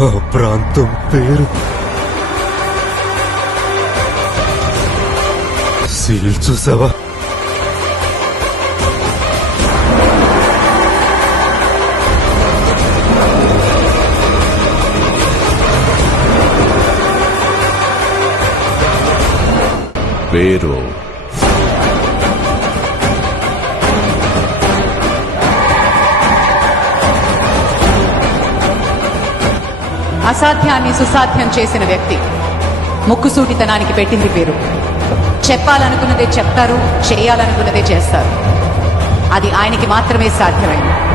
ఆ ప్రాంతం పేరు సీల్ చూసావా? పేరు అసాధ్యాన్ని సుసాధ్యం చేసిన వ్యక్తి. ముక్కుసూటితనానికి పెట్టింది పేరు. చెప్పాలనుకున్నదే చెప్తారు, చేయాలనుకున్నదే చేస్తారు. అది ఆయనకి మాత్రమే సాధ్యమైంది.